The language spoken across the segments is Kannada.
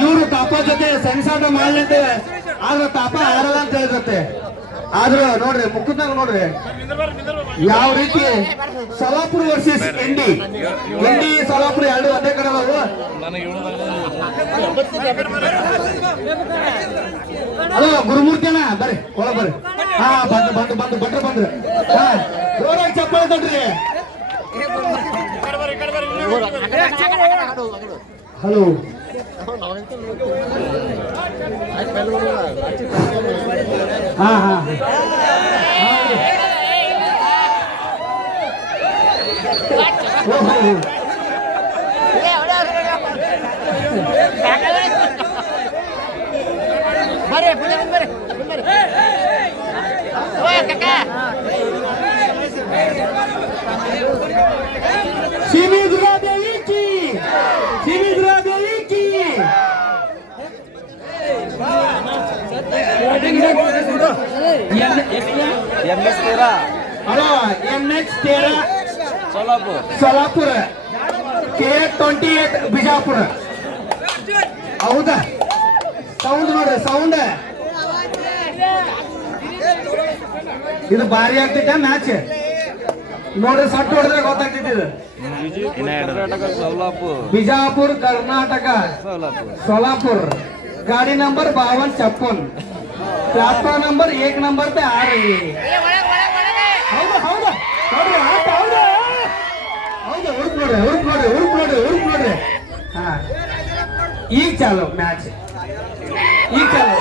ಇವರು ತಾಪ ಜೊತೆ ಸಣ್ಣ ಸಣ್ಣ ಮಾಡ್ಲಂತೇವೆ ಆದ್ರೆ ತಾಪ ಆರಲ್ಲ ಅಂತ ಹೇಳಿರುತ್ತೆ. ಆದ್ರೆ ನೋಡ್ರಿ ಮುಖದಾಗ ನೋಡ್ರಿ ಯಾವ ರೀತಿ ಸಲಾಪುರ ವರ್ಸಸ್ ಇಂಡಿ ಸಲಾಪುರ ಎರಡು ಒಂದೇ ಕಡೆ ಅದಾವು. ಅಲ್ಲ ಗುರುಮೂರ್ತಿನ ಬರ್ರಿ ಒಳಗ್ ಬರ್ರಿ. ಹಾ ಬಂದು ಬಂದ್ರೆ ಹಾ ಜೋರಾಗಿ ಚಪ್ಪಾಳೆ ತಡ್ರಿ. ಹಲೋ ಹಾ ಹಾ ಸೋಲಾಪುರ K28 ಬಿಜಾಪುರ. ಹೌದಾ? ಸೌಂಡ್ ನೋಡ್ರಿ ಸೌಂಡ್. ಇದು ಭಾರಿ ಆಗ್ತೈತೆ ಮ್ಯಾಚ್ ನೋಡ್ರಿ. ಸಟ್ ಹೊಡೆದ್ರೆ ಗೊತ್ತಾಗ್ತೈತಿ. ಬಿಜಾಪುರ ಕರ್ನಾಟಕ ಸೋಲಾಪುರ. ಗಾಡಿ ನಂಬರ್ 5256 ಪ್ಲಾಟ್ಫಾರ್ಮ್ ನಂಬರ್ 1 ನಂಬರ್ पे आ रही है. ಹೌದಾ ನೋಡ್ರಿ ಆಟ ಹೌದಾ ಹುಡುಕ್ ನೋಡ್ರಿ. ಹಾ ಈಗ ಚಾಲು ಮ್ಯಾಚ್. ಈಗ ಚಾಲು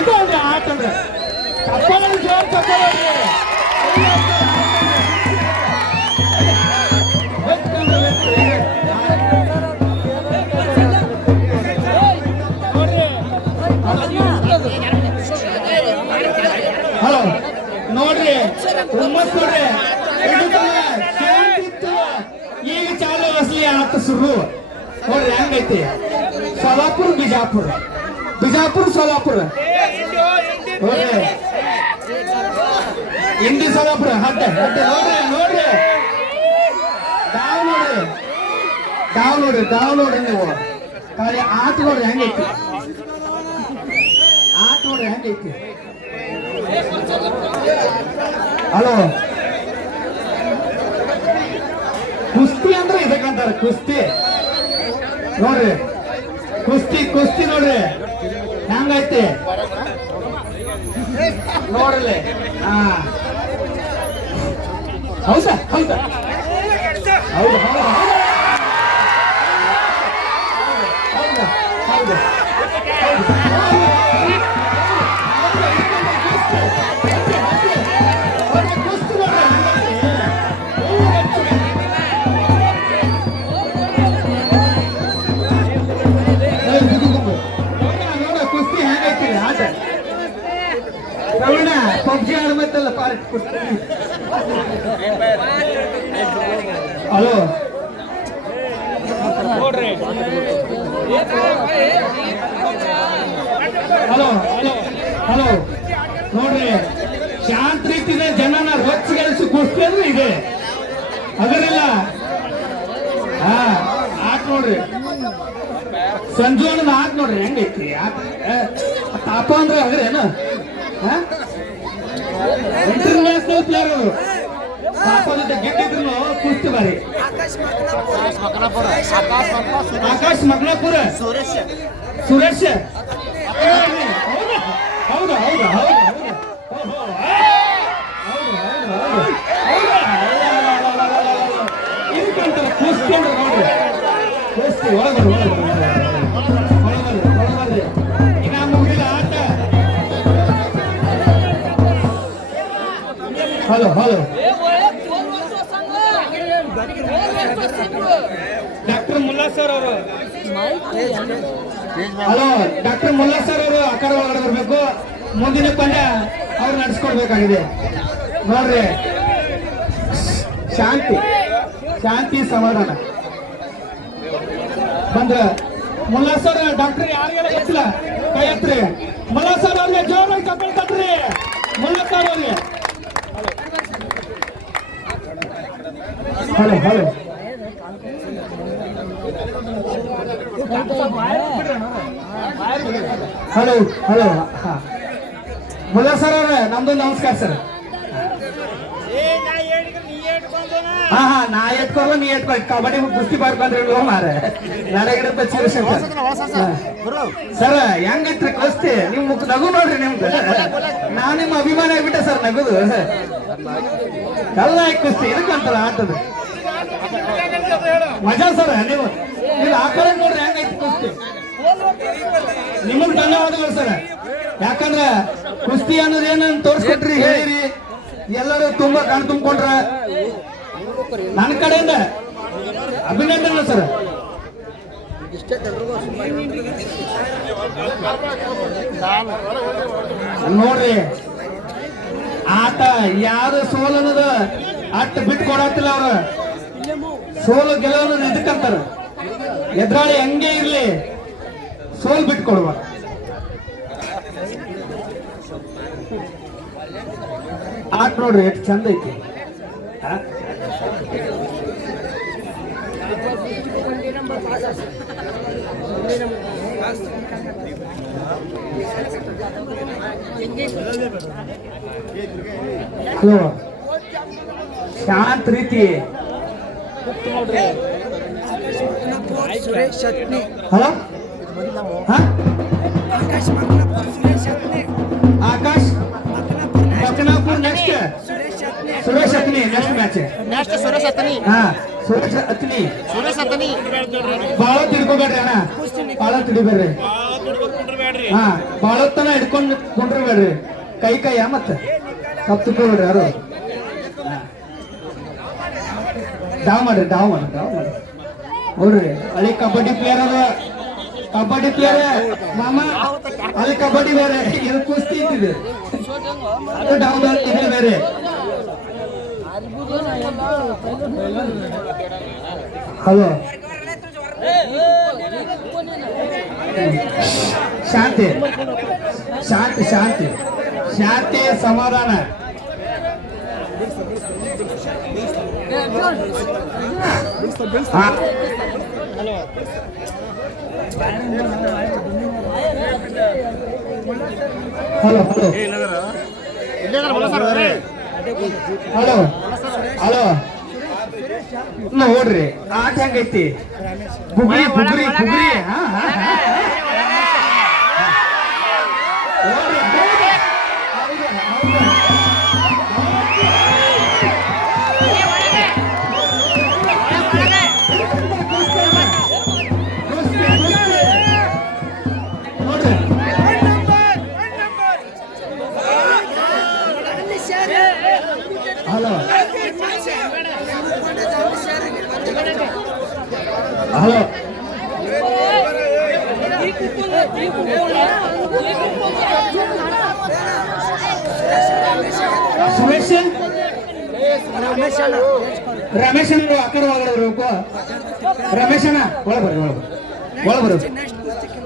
ಇದು ಆಟ ಅಂದ್ರೆ ಚಪ್ಪಾಳೆ ಜೋರ್ ಚಪ್ಪಾಳೆ. ಹಲೋ ನೋಡ್ರಿ ಹುಮ್ಮಸ್ ನೋಡ್ರಿ. ಈಗ ಚಾಲು ಅಸಲಿ ಆಟ ಶುರು ನೋಡ್ರಿ ಹೆಂಗೈತಿ. ಸೋಲಾಪುರ ಬಿಜಾಪುರ ಸೋಲಾಪುರ ನೋಡ್ರಿ. ಇಂಡಿ ಸೋಲಾಪುರ ಹಡ್ಡ ನೋಡ್ರಿ ಡಾವ್ ನೋಡ್ರಿ ನೀವು. ಆಟ ನೋಡ್ರಿ ಹೆಂಗೈತಿ. ಹಲೋ ಕುಸ್ತಿ ಅಂದ್ರೆ ಇದಕ್ಕಂತಾರ ಕುಸ್ತಿ ನೋಡ್ರಿ. ಕುಸ್ತಿ ನೋಡ್ರಿ ಹೆಂಗೈತಿ ನೋಡ್ರಿ. ಹಾ ಹೌದಾ ಹೌದು ಕುಸ್ತಿ ಹೆಂಗೈತಿ ಆಟ. ಪಬ್ಜಿ ಆಡ್ಬೇಕಲ್ಲ ಪಾರ್ಟ್ ಕುಸ್ತಿ. ಹಲೋ ನೋಡ್ರಿ ಶಾಂತ ರೀತಿಯ ಜನನ ರೊಚ್ಚಿಗೆಲ್ಸಿ ಕುಸ್ತಿ ಅಂದ್ರೆ ಇದೆ ಅದರಿಲ್ಲ. ಹಾ ಆಟ ನೋಡ್ರಿ ಸಂಜು ಅನ್ನೋದು ಆಟ ನೋಡ್ರಿ ಹೆಂಗೈತಿ. ತಾಪ ಅಂದ್ರೆ ಅದ್ರೇನು ಇಂಟರ್ನ್ಯಾಷನಲ್ ಪ್ಲೇಯರ್ ಅವರು. ತಾಪ ಜೊತೆ ಗೆದ್ದಿದ್ರು ಕುಸ್ತಿ ಬಾರಿ. ಆಕಾಶ್ ಮಗ್ನಾಪುರ ಸುರೇಶ್ ಹೌದಾ ಇದಕ್ಕಂತಾರೆ ಕುಸ್ತಿ ಅಂದ್ರೆ ನೋಡ್ರಿ. ಕುಸ್ತಿ ಒಳಗಡೆ ಇನ್ನ ಮುಗಿದ ಆಟ. ಹಲೋ ಡಾಕ್ಟರ್ ಮುಲ್ಲಾ ಸರ್ ಅವರು ಹಲೋ ಡಾಕ್ಟರ್ ಮುಲ್ಲಾ ಸರ್ ಅವರು ಆಕಾರ ಒಳಗಡೆ ಬರ್ಬೇಕು. ಮುಂದಿನ ಪಂದ್ಯ ಅವ್ರು ನಡೆಸ್ಕೊಡ್ಬೇಕಾಗಿದೆ ನೋಡ್ರಿ. ಶಾಂತಿ ಶಾಂತಿ ಸಮಾಧಾನ ಬಂದ್ರ ಮುಲ್ಲಾ ಸರ್ ಡಾಕ್ಟರ್ ಯಾರಿಗೆಲ್ಲ ಗೊತ್ತಿಲ್ಲ ಕೈ ಎತ್ರಿ. ಮುಲ್ಲಾ ಸರ್ ಅವ್ರಿಗೆ ಜೋರಾಗಿ ಕಪ್ಪಲ್ ತಟ್ರಿ. ಮುಲ್ಲಾ ಸರ್ ಅವ್ರಿಗೆ ಹಲೋ ಹಲೋ ಹಲೋ ಹಲೋ ಹಾ ಮುಲ್ಲಾ ಸರ್ ಅವ್ರೆ ನಮ್ದು ನಮಸ್ಕಾರ ಸರ್. ಹಾ ಹಾ ನಾ ಎತ್ಕೊಲ್ಲ ನೀ ಎತ್ಕೊ ಕಬಡ್ಡಿ ಕುಸ್ತಿ ಬಂದ್ರಿ ಮಾರ ನಡೆಗಿಡ ಸರ್ ಹೆಂಗೈತ್ರಿ ಕುಸ್ತಿ ನಿಮ್ ಮುಖ ನಗು ನೋಡ್ರಿ ನಿಮ್ದು. ನಾ ನಿಮ್ಮ ಅಭಿಮಾನ ಆಗ್ಬಿಟ್ಟೆ ಸರ್ ನಗುದು ಎಲ್ಲ ಕುಸ್ತಿ ಇದಕ್ಕಂತಾರ ಆಟದ ಮಜಾ ಸರ್. ನೀವು ಆ ಕಡೆ ನೋಡ್ರಿ ಹೆಂಗೈತಿ ಕುಸ್ತಿ. ನಿಮಗ್ ಧನ್ಯವಾದಗಳು ಸರ್. ಯಾಕಂದ್ರೆ ಕುಸ್ತಿ ಅನ್ನೋದು ಏನಂತ ತೋರ್ಸ್ಕೊಟ್ರಿ ಹೇಳಿರಿ. ಎಲ್ಲರೂ ತುಂಬಾ ಕಣ್ ತುಂಬಿಕೊಂಡ್ರ ನನ್ನ ಕಡೆಯಿಂದ ಅಭಿನಂದನೆ ಸರ್. ನೋಡ್ರಿ ಆತ ಯಾರು ಸೋಲನದ ಅಟ್ ಬಿಟ್ಟು ಕೊಡತ್ತಿಲ್ಲ ಅವ್ರ. ಸೋಲು ಗೆಲುವು ಇದಕ್ಕಂತಾರ. ಎದುರಾಳಿ ಹಂಗೆ ಇರ್ಲಿ ಸೋಲ್ ಬಿಟ್ಟು ಕೊಡುವ. ಆಟ ನೋಡ್ರಿ ಎಷ್ಟು ಚಂದ ಐತಿ. Hello Shanta Riti. Hello Akash Bakanapur next Suresh Atni next Suresh Atni. ಹಾ ಸುರೇಶ್ ಅತ್ನಿ ಬಾಳ ತಿಳ್ಕೊಬೇಡ್ರಿ ಅಣ್ಣ. ಬಾಳ ತಿಡಿಬೇಡ್ರಿ. ಹಾ ಬಾಳತನ ಹಿಡ್ಕೊಂಡು ಕುಂಡ್ರಬೇಡ್ರಿ. ಕೈ ಮತ್ತ ತಪ್ಪು ತಿಳ್ಕೊಬೇಡ್ರಿ ಯಾರು. ಡಾವ್ ಮಾಡ್ರಿ ನೋಡ್ರಿ ಅಲ್ಲಿ ಕಬಡ್ಡಿ ಪ್ಲೇಯರ್ ಅದ. ಕಬಡ್ಡಿ ಪ್ಲೇಯರ್ ಮಾಮ ಅಲ್ಲಿ ಕಬಡ್ಡಿ ಬೇರೆ ಇದು ಕುಸ್ತಿ ಇಟ್ಟಿದೆ. ಅದು ಡಾವ್ ಇದು ಬೇರೆ. ಹಲೋ ಶಾಂತಿ ಶಾಂತಿ ಶಾಂತಿ ಶಾಂತಿ ಸಮಾಧಾನ. ಹಲೋ ಹಲೋ ಹಲೋ ನೋಡ್ರಿ ಆಟ ಹೆಂಗೈತಿ. ಬುಗ್ರಿ ಹಲೋ ಹಲೋ ಸುರೇಶ್ ರಮೇಶ್ ಆ ಕಡೆ ಒಳಗಡೆ ಬರ್ಬೇಕು. ರಮೇಶ್ ಅಣ್ಣ ಒಳಬರು.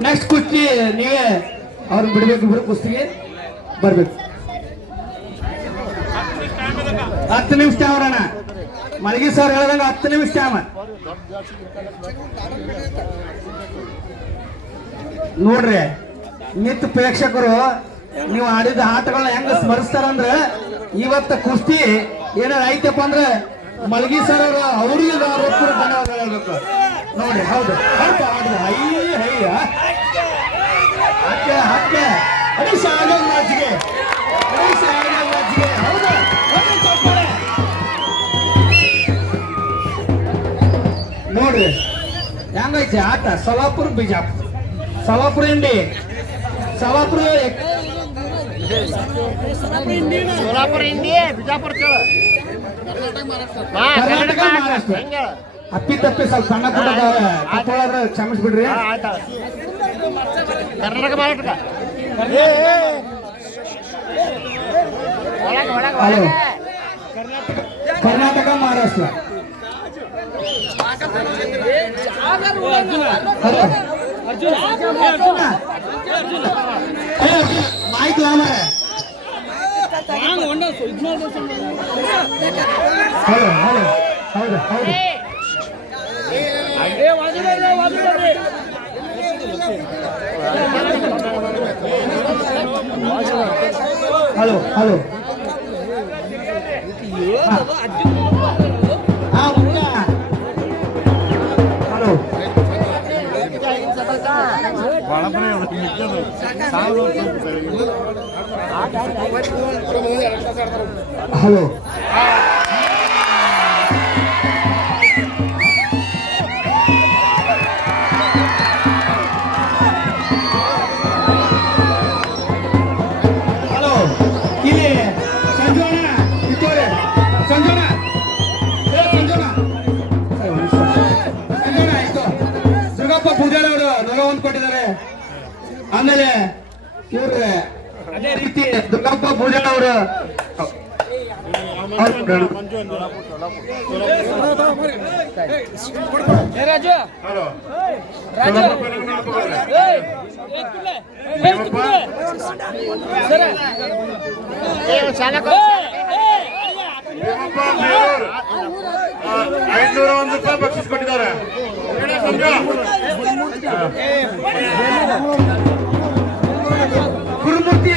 ನೆಕ್ಸ್ಟ್ ಕುಸ್ತಿ ನೀವೇ ಅವ್ರನ್ನ ಬಿಡ್ಬೇಕು. ಇಬ್ರು ಕುಸ್ತಿಗೆ ಬರ್ಬೇಕು. 10 ನಿಮಿಷ ಟೈಮ್ ಮಲಗಿ ಸರ್ ಹೇಳ್ದಂಗ 10 ನಿಮಿಷ ಟೈಮ್ ನೋಡ್ರಿ. ನಿತ್ ಪ್ರೇಕ್ಷಕರು ನೀವು ಆಡಿದ ಆಟಗಳನ್ನ ಹೆಂಗ ಸ್ಮರಿಸ್ತಾರಂದ್ರ ಇವತ್ತ ಕುಸ್ತಿ ಏನಾರ ಐತಪ್ಪ ಅಂದ್ರೆ ಮಲಗಿ ಸರ್ ಅವ್ರಿಗೆ ಧನ್ಯವಾದ ಹೇಳ್ಬೇಕು ನೋಡಿ. ಹೌದು ನೋಡ್ರಿ ಹೆಂಗೈತಿ ಆಟ. ಸೊಲಾಪುರ ಬಿಜಾಪುರ, ಸೊಲಾಪುರ ಇಂಡಿ, ಸೊಲಾಪುರ ಬಿಜಾಪುರ, ಕರ್ನಾಟಕ ಮಹಾರಾಷ್ಟ್ರ. ಅಪ್ಪಿ ತಪ್ಪಿ ಸ್ವಲ್ಪ ಸಣ್ಣ ಪುಟ್ಟ ತಪ್ಪೋದ್ರೆ ಕ್ಷಮಿಸ್ಬಿಡ್ರಿ. ಕರ್ನಾಟಕ ಮಹಾರಾಷ್ಟ್ರ ಹಲೋ, ಕರ್ನಾಟಕ ಮಹಾರಾಷ್ಟ್ರ. ಮಾಹಿತಿ ಹಲೋ ಹಲೋ ಹೌದು ಹೌದು. ಹಲೋ ಹಲೋ ಹಲೋ ಹಲೋ ಇಲ್ಲಿ ಸಂಜೋಣ ಕಿತ್ತೂರೆ ಸಂಜೋಣ ಸಂಜೋಣ ಸಂಜೋಣ ಆಯ್ತು. ದುರ್ಗಪ್ಪ ಪೂಜಾರಿ ಅವರು 101 ಕೊಟ್ಟಿದ್ದಾರೆ. ಆಮೇಲೆ ಇವ್ರೆ ಅದೇ ರೀತಿ ದುರ್ಗಪ್ಪ ಪೂಜಾರಿ ಅವರು ₹501 ಬಕ್ಷಿಸ್ ಕೊಟ್ಟಿದ್ದಾರೆ. ಗುರುಮೂರ್ತಿ